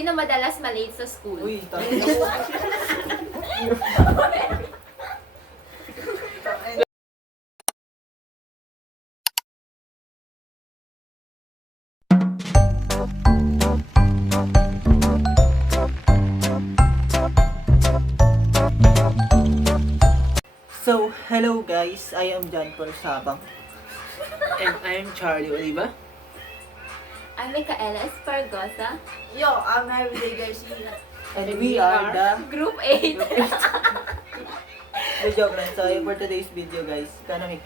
Sino madalas malate sa school? Uy, tayo na po. So, hello guys, I am John Paul Sabang. And I'm Charlie Oliva. I'm Micaela Espargosa. Yo, I'm Everyday Garcia. And we are the... Group 8. The joke lang. So, for today's video guys, kanamik.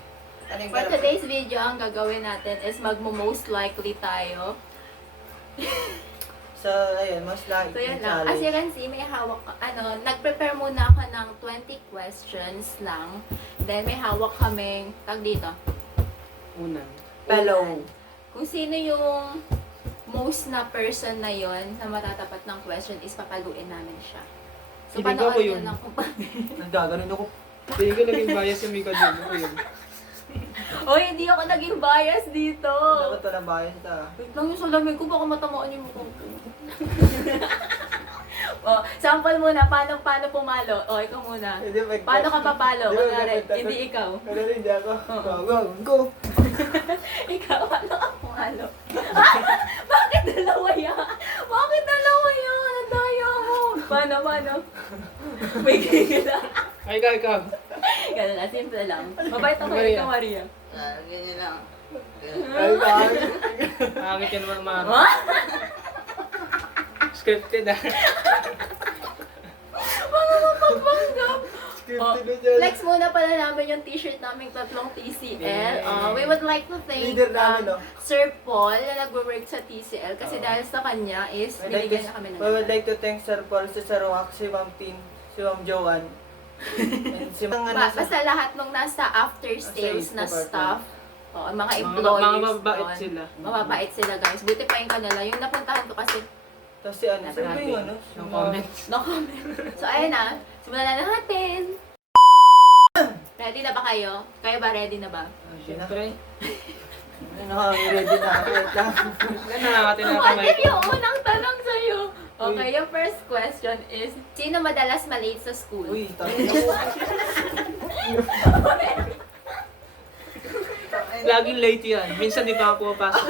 For today's video, ang gagawin natin is most likely tayo. So, ayun, most likely So yun lang. As you can see, may hawak, nag-prepare muna ako ng 20 questions lang. Then may hawak kaming, tag dito, Unang. Hello. kung sino yung most na person na yon na matatapat ng question is papaluin namin siya. So, Hindi ko panoorin yun. nyo lang kung paano. Nagdaganon ako. Hindi ko naging bias yung Mika dun. Ako yun. Oy, hindi ako naging bias dito. Dapat ito lang bias ta. Wait lang yung salamin ko, baka matamaan yung mukha ko. Oh, sample muna, paano pumalo? O, ikaw muna. Paano ka papalo? Kunwari, hindi ikaw. Kaya hindi ako. Oo. Go. Ikaw, paano ka pumalo? Ah! Bakit dalawa yan? Bakit dalawa yan? Ang daya mo. Paano? May gigil lang. Ay, ikaw. Ganun na, simple lang. Mabait ako Maria. ikaw, Maria. Ganyan lang. Ay, bakit? Nakakit ka naman mga Ha? scripted ah. Mga mapagpanggap. Scripted na dyan. Flex muna pala namin yung t-shirt naming tatlong TCL. We would like to thank Leader namin, no? Sir Paul na nag-work sa TCL kasi dahil sa kanya is binigyan na kami ng We would like to thank Sir Paul, si Sir Wak, si Ma'am Tin, si Ma'am Joanne. And si Ma'am Basta lahat nung nasa after sales na department. staff, mga employees. Mga mababait doon. sila. Mababait sila guys. Buti pa yung kanila. Yung napuntahan ko kasi Tapos si ano, sino ba yung ano? No comments. no comment. So ayun na. Simulan na natin. Ready na ba kayo? Kayo ba ready na ba? Siyempre. Nakaka-ready na ako. Wait lang. Nakakatin na What kamay if yung unang tanong sa'yo? Okay, yung first question is, sino madalas malate sa school? Uy, tayo na po. Laging late yan. Minsan di pa ako pumapasok.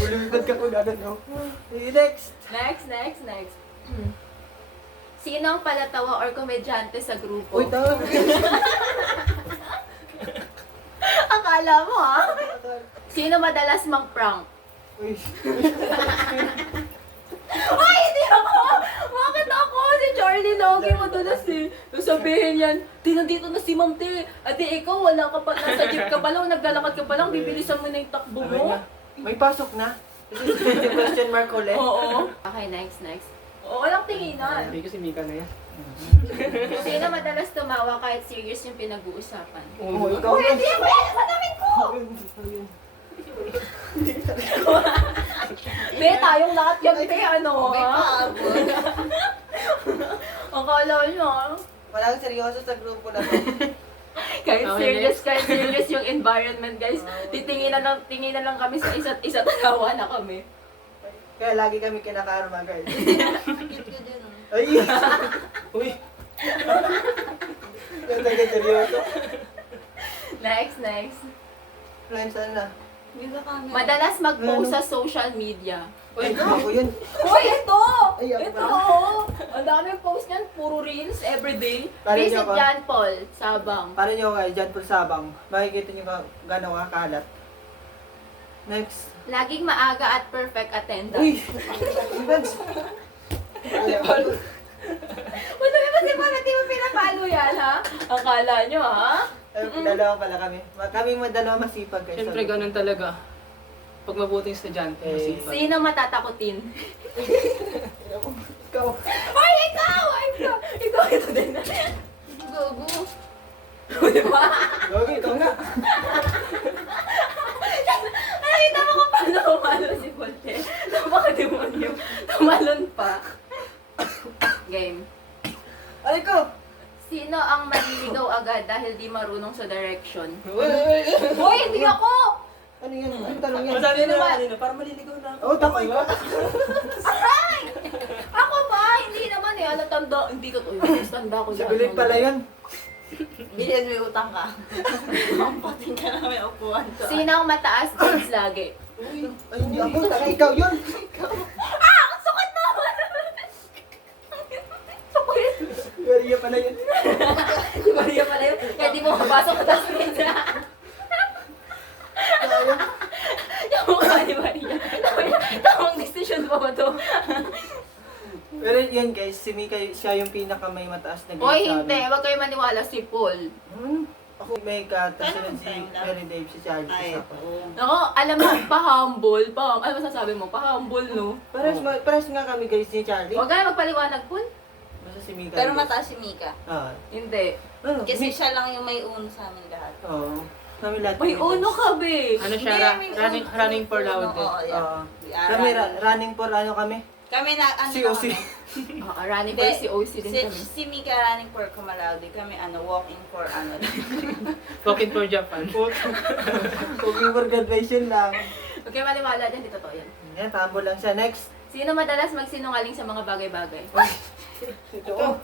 Bulungkot ka kung ano, no? Next. Next. Sino ang palatawa or komedyante sa grupo? Uy, tawag. Akala mo ha? Sino madalas mag-prank? Uy. Ay, hindi ako! Bakit ako? Si Charlie Logie madalas eh. Sabihin yan, nandito na si Ma'am T. Ate, ikaw wala ka pa, nasa jeep ka pa lang, naglalakad ka pa lang, bibilisan mo na yung takbo mo. May pasok na. This is the question mark ulit. Oo. Okay, next. Oo, walang tinginan. Hindi kasi Mika na yan. Sino madalas tumawa kahit serious yung pinag-uusapan? Oh, ikaw Uy, yun. hindi mo yan! Salamin ko! Be, tayong lahat yan, be, ano? May paabot. Akala nyo, ah. Walang seryoso sa grupo na to. Kahit Okay, serious yung environment, guys. Tinginan lang kami sa isa't isa, tatawa na kami. Kaya lagi kami kinakarma, guys. Cute ka din, oh. Ay! Uy! Talaga seryoso. Next. Friends, ano na? Hindi ka camera. Madalas mag-post sa social media. Ay, ako yun. Uy, ito! Ay, ako Ito! ba? Ang dami post niyan, puro reels, everyday. Paano Visit niyo ba? John Paul, Sabang. Para nyo kay John Paul Sabang, makikita nyo gano'ng kakalat. Next. Laging maaga at perfect attendance. Uy! Friends! Wala ba si Mama, di mo pinapalo yan, ha? Akala nyo, ha? Ay, dalawa pala kami. Kaming dalawa masipag kayo. Siyempre ganun talaga. Pag mabuting estudyante, masipag. Sino matatakutin? Ikaw. Ay, ikaw! Ito din. Gogo. Di ba? Gogi, ikaw na. Nakita mo kung paano umalo si Volte. Napaka-demonyo. Tumalon pa. Game. Aray ko! Sino ang maliligaw agad dahil di marunong sa direction? Uy! Hoy, hindi ako! Ano yan? Ano tanong yan? Masabi Sino na ba? kanina, para maliligaw na ako. Oo, tama ikaw. Ako ba? Hindi naman eh. Ano, tanda. Hindi ko to. Tanda ko Sa gulit pala yun. Bilhin may utang ka. Mampating ka na may upuan ko. Sino ang mataas grades lagi? Ay, hindi ako. Taka ikaw yun. Ah! Ang sukat naman! Sukat! Maria pala yun. Si Maria pala yun. Kaya di mo mapasok ka taas grades na. Yung mukha ni Maria. Tamang decision pa ba to? Pero yun guys, si Mika, siya yung pinaka may mataas na grade Oy, sa hindi. amin. Huwag kayo maniwala si Paul. Ako may kata, Anong si time lang? Mary Dave, si Charlie, Ay, isa pa. oo. Ako, alam mo, pa-humble. Ano masasabi mo? Pa-humble, no? Pares nga kami guys ni Charlie. Huwag kayo magpaliwanag, Paul. Basta si Mika. Pero guys. mataas si Mika. Ah. Hindi. Ano? Kasi siya lang yung may uno sa amin lahat. Oo. Kami lahat. May kami, uno guys. ka, be. Ano siya, Hindi, may running for uno, loud eh. oo, yeah. Oo. We are Kami running. running for ano kami? Kami na, ano Si na OC. kami. Oo, running Hindi, for si OC din si, kami. si Mika running for Kumalaude. Kami walking for ano. Walking for Japan. Cooking for graduation lang. Huwag kayo maniwala dyan, di totoo yan. Yan, tambo lang siya. Next. Sino madalas magsinungaling sa mga bagay-bagay? Ito. Oh.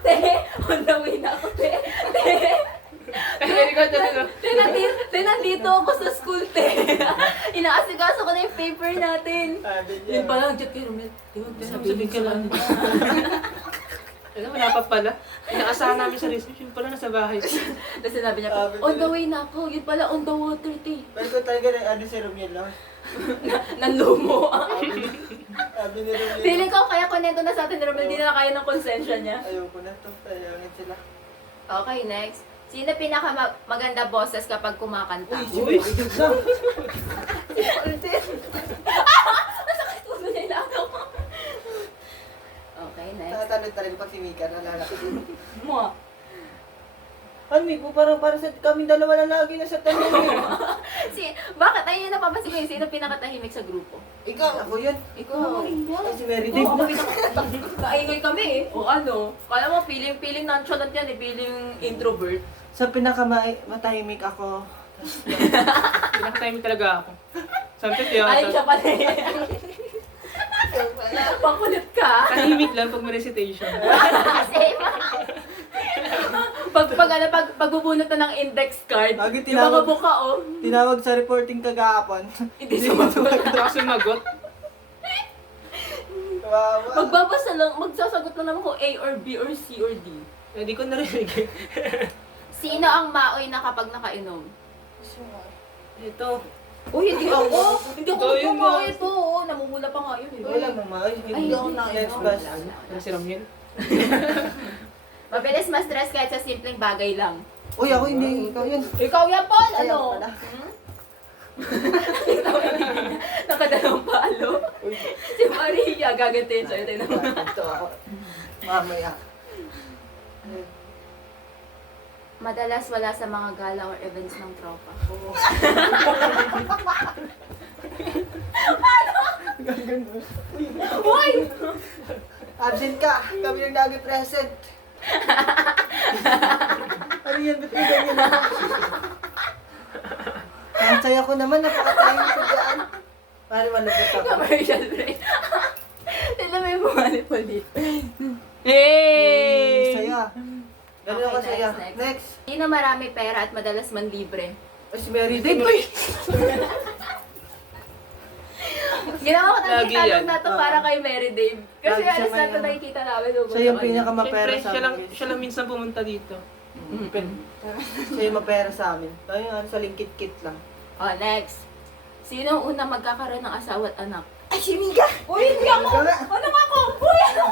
Te, on the way na ako, te. Te. Very good talaga. Nandito ako sa school, te. Inaasikaso ko na yung paper natin. Sabi niya. Yun pala, chat kay Romel. Sabihin ka lang. Alam, wala pa pala. Inaasahan namin sa research, yun pala nasa bahay. Tapos sinabi niya pa, on the way na ako. Yun pala, on the water, te. Pero ko talaga na ano si Romiel lang. Nanlumo. Sabi ni Romiel. Feeling ko kaya konento na sa atin ni Romel, hindi na kaya ng konsensya niya. Ayoko na to. Sayangin sila. Okay, next. Sino pinaka maganda boses kapag kumakanta? Uy, idog lang. Nasakit ulo niya lang ako. Okay, next. Tatanong-tanong pag si Mika, nalala ko din. Mo. Ano, Miko, parang para sa kami dalawa lang lagi na sa tanong eh. Bakit ayun na napapansin ko sino pinakatahimik sa grupo? Ikaw, ako yun. Ikaw. Ay, si Mary Hindi Dave ako na. Kaingay kami eh. O ano? Kala mo, feeling nonchalant yan eh. Feeling introvert. Sa matahimik ako. Pinaka-timing talaga ako. Sometimes yun. Ay, siya pala eh. Pakulit ka. Tahimik lang pag may recitation. Same. Pagbubunot na ng index card, Bakit yung mga tinawag- buka oh. Tinawag sa reporting kagahapon. Hindi sumasagot. Hindi ako sumagot. Kawawa. Magbabasa lang, magsasagot na naman kung A or B or C or D. Eh, di ko narinig eh. Sino ang maoy na kapag nakainom? Ito. Uy, hindi ako. Hindi ako Ito yun, nagmamaoy ito. Oo, namumula pa nga yun. eh. Wala mama. Ay, Ay, ako hindi. na. Next bus. Ano si Romiel? Mabilis ma-stress kahit sa simpleng bagay lang. Uy, ako hindi. Ikaw yun. Ikaw yan, Paul! Ay, Ano? ako pala. Hmm? Nakadalawang palo. Uy, Si Maria, gagatin siya. Ito naman. ito ako. Mamaya. Madalas wala sa mga gala or events ng tropa. Uy! Absent ka. Kami yung lagi present. Ano yan? Ba't may ganyan ako? Ang saya ko naman. Napakatayin ko dyan. Pare, malapit ako. Commercial break. Tignan mo yung mga nipple dito. Saya. Ganun ako Okay, saya. next. Next. Sino marami pera at madalas manlibre? Ay, si Mary Dave. Ginawa ko Lagi ng yan. tanong na to para kay Mary Dave. Kasi Lagi siya alas na ito may- nakikita namin. Siya yung pinakamapera Siyempre, sa siya lang, amin. siya lang minsan pumunta dito. Siya yung mapera sa amin. Tayo yung ano, sa lingkit-kit lang. Oh, next. Sino ang unang magkakaroon ng asawa at anak? Ay, si Mika! Uy, hindi ako! Ikaw nga. Ano nga ako? Uy, ano?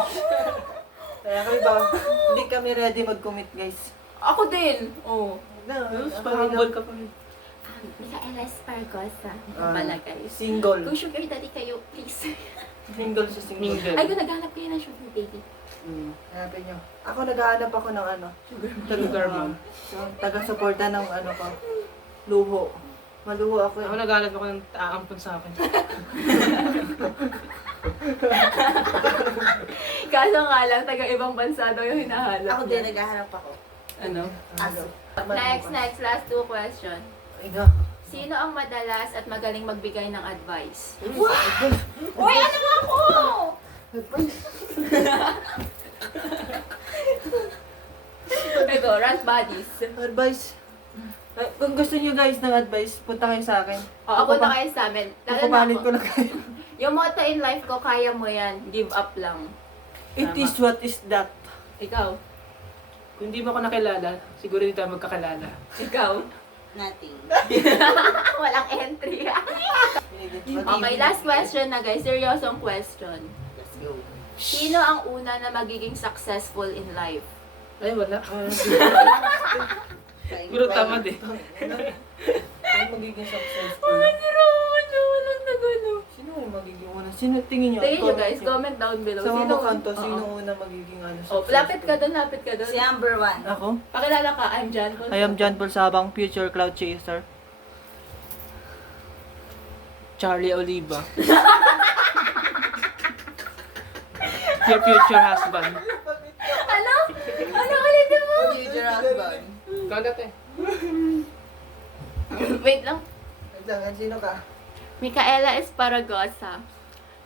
Kaya kami ba, hindi kami ready mag-commit guys. Ako din. Oh. Pahambol ka pa rin. Micaela Espargosa. Ah, Pala guys. Single. Kung sugar daddy kayo, please. Single sa single. Mingle. Ay, kung naghanap kayo ng sugar baby. Hanapin nyo. Ako naghahanap ako ng ano. Sugar mom. Taga-suporta ng ano ko. Luho. Maluho ako. Ako naghahanap ako ng aampon sa akin. Kaso nga lang, taga ibang bansa daw yung hinahanap. Ako din, naghahanap ako. Ano? Aso. Next, last two question. Ina. Sino ang madalas at magaling magbigay ng advice? Uy, ano nga ako? Ito, rant buddies. Advice. Ay, kung gusto niyo guys ng advice, punta kayo sa akin. O, punta kayo sa amin. Lalo na Kukupanin ako. ko na kayo. Yung motto in life ko, kaya mo yan. Give up lang. It Tama. is what is that. Ikaw. Kung hindi mo ako nakilala, siguro hindi tayo magkakilala. Ikaw. Nothing. Walang entry. Okay, last question na guys. Seryosong question. Let's go. Sino ang una na magiging successful in life? Ay, wala. Flying Siguro flying. tamad eh. Ano magiging successful? Si Rowan, walang nagano. Sino yung magiging una? Sino tingin niyo? Tingin nyo guys, comment down below. Sa mga kanto, Oo. sino una magiging ano? Oh, lapit ka doon, lapit ka doon. Si number 1. Ako? Pakilala ka, I'm Jan Paul. I am John Paul Sabang, future cloud chaser. Charlie Oliva. Your future husband. Ano? Ano ulit mo? Future husband. Kagat eh. Wait lang. Sino ka? Micaela Esparagosa.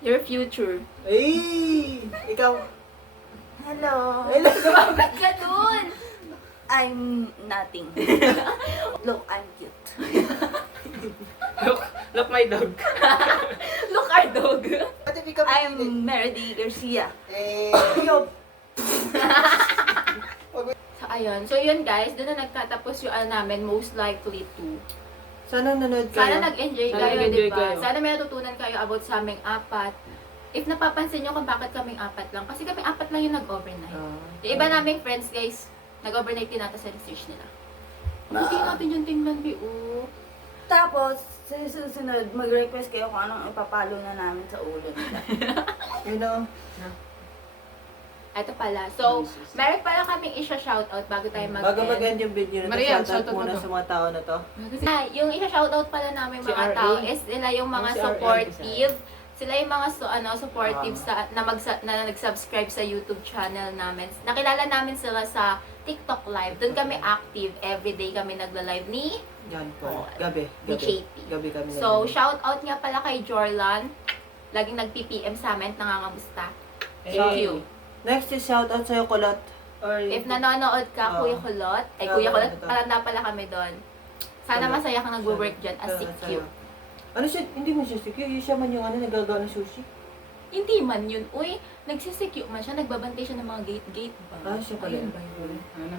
Your future. Ay! Ikaw? Hello. Ay, let's go! Bakit ka doon? I'm nothing. Look, I'm cute. Look my dog. Look our dog. Ate, pick up. I'm Meredy Garcia. Yup! So, ayun. So, yun guys. Doon na nagtatapos yung namin. Most likely to. Sana nanood kayo. Sana nag-enjoy Sana kayo, nag-enjoy diba? kayo. Sana may natutunan kayo about sa aming apat. If napapansin nyo kung bakit kaming apat lang. Kasi kami apat lang yung nag-overnight. Yung iba naming friends, guys, nag-overnight din natin sa research nila. Hindi natin yung tingnan, B.O. Tapos, sa susunod, mag-request kayo kung anong ipapalo na namin sa ulo nila. You know, Ito pala. So, meron pala kaming isa-shoutout bago tayo mag-end. bago mag-end yung video na to, Marian, shoutout shoutout muna mo to. sa mga tao na to. Yung isa-shoutout pala namin Si mga RA. tao is sila yung mga Si RA, supportive. Sila yung mga supportive na nag-subscribe sa YouTube channel namin. Nakilala namin sila sa TikTok live. Doon kami active. Everyday kami nagla-live ni Yan po. Oh, Gabi. ni JP. Gabi kami. So, shoutout nga pala kay Jorlan. Laging nag-PPM sa amin, nangangamusta. Thank you. Next is shoutout sa'yo, Kulot. Or, If nanonood ka, Oo. Kuya Kulot, ay Oo, Kuya Kulot, ito. palanda pala kami doon. Sana Kulot. masaya kang nag-work dyan as si Shoutout Q. sa'yo. Ano siya? Hindi mo siya si Q. Yung siya man yung ano, nagagawa ng sushi. Hindi man yun. Uy, nagsisecure man siya, nagbabantay siya ng mga gate-gate ba? Ah, siya pala. Ayun ba yun? Ano?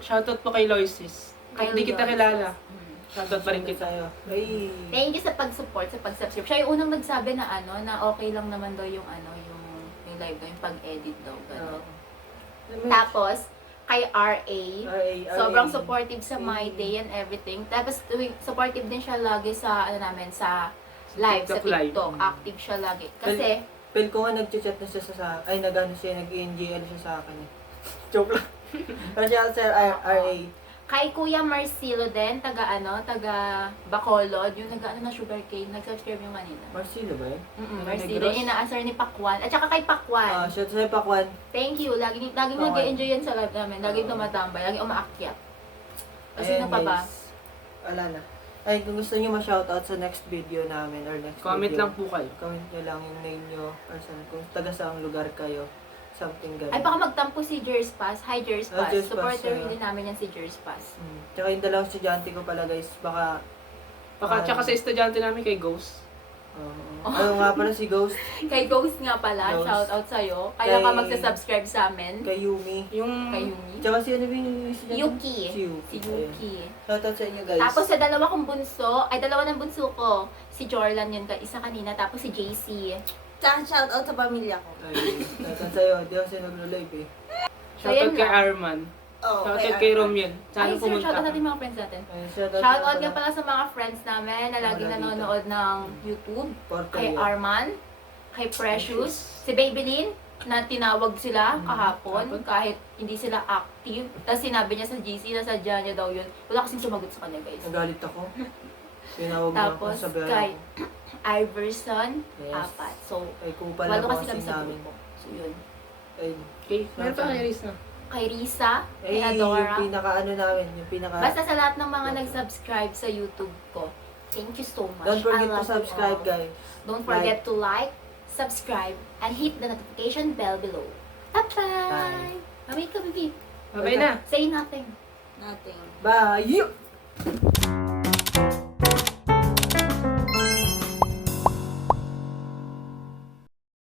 Shoutout po kay Loisis. Kay Hindi kita Loisis. kilala. Shoutout pa rin kita. Sa'yo. Ay. Thank you sa pag-support, sa pag-subscribe. Siya yung unang nagsabi na na okay lang naman daw yung yung live daw, yung pag-edit daw. Ganun. Tapos, kay RA, sobrang supportive sa My Day and everything. Tapos, supportive din siya lagi sa, namin, sa live, sa TikTok live. TikTok. Active siya lagi. Kasi, Pel ko nga nag-chat na siya sa ay nag-ano siya, nag-NGL siya sa akin eh. Joke lang. Pero siya sa RA. kay Kuya Marcelo din, taga Bacolod, yung na sugarcane, nag-subscribe yung kanina. Marcelo ba yun? Marcelo, Negros? inaasar ni Pakwan. At saka kay Pakwan. Siya sa Pakwan. Thank you. Laging Pakwan. nag-enjoy yan sa live namin. Laging tumatambay. Laging umaakyat. Kasi Ayan, na pa ba? guys. Wala na. Ay, kung gusto niyo ma-shoutout sa next video namin or next Comment video, lang po kayo. comment nyo lang yung name nyo or kung taga saang lugar kayo. Something ganun. Ay, baka magtampo si Jers Pass. Hi, Jers Ah, Pass. Jers Pass, Supporter ah. din namin yan si Jers Pass. Tsaka yung dalawang estudyante ko pala guys, baka... Tsaka sa estudyante namin kay Ghost. Ano nga pala si Ghost, Kay Ghost nga pala, Ghost. shout out sa'yo. Kaya ka Kay- magsasubscribe sa amin. kay Yumi. Yung... Kay Yumi. Tsaka si ano ba yung estudyante? Yuki. Si Yuki. Si Yuki. Shoutout sa inyo guys. Tapos sa dalawa kong bunso, ay dalawa ng bunso ko. Si Jorlan yun, isa kanina. Tapos si JC. Tsaka shoutout sa pamilya ko. Ay, shoutout sa'yo. Di ako siya nag-live eh. Shoutout Ayan kay na. Arman. Oh, Shoutout kay Romiel. Ay, Sana sir, pumunta shout out ka. natin mga friends natin. Ay, Shout out nga pala sa mga friends namin na laging Mga nanonood ng YouTube. Porto Kay yun. Arman, kay Precious, si Babylin, na tinawag sila kahapon kahit hindi sila active. Tapos sinabi niya sa GC na sadya niya daw yun. Wala kasing sumagot sa kanya, guys. Nagalit ako. Tinawag mo ako Tapos sa bayan kay ako. Iverson, Yes. 4. So, Kay Kupal walo ako kasi kami kasi sa namin. grupo. So, yun. Ay, Okay, meron pa kay Riz na. kay Risa, kay Eh, Adora. yung pinaka ano namin, yung pinaka... Basta sa lahat ng mga nag-subscribe sa YouTube ko. Thank you so much. Don't forget I to love you subscribe, all. guys. Don't forget to like, subscribe, and hit the notification bell below. Bye-bye! Bye. Mamay ka, baby. Babay na. Say nothing. Nothing. Bye!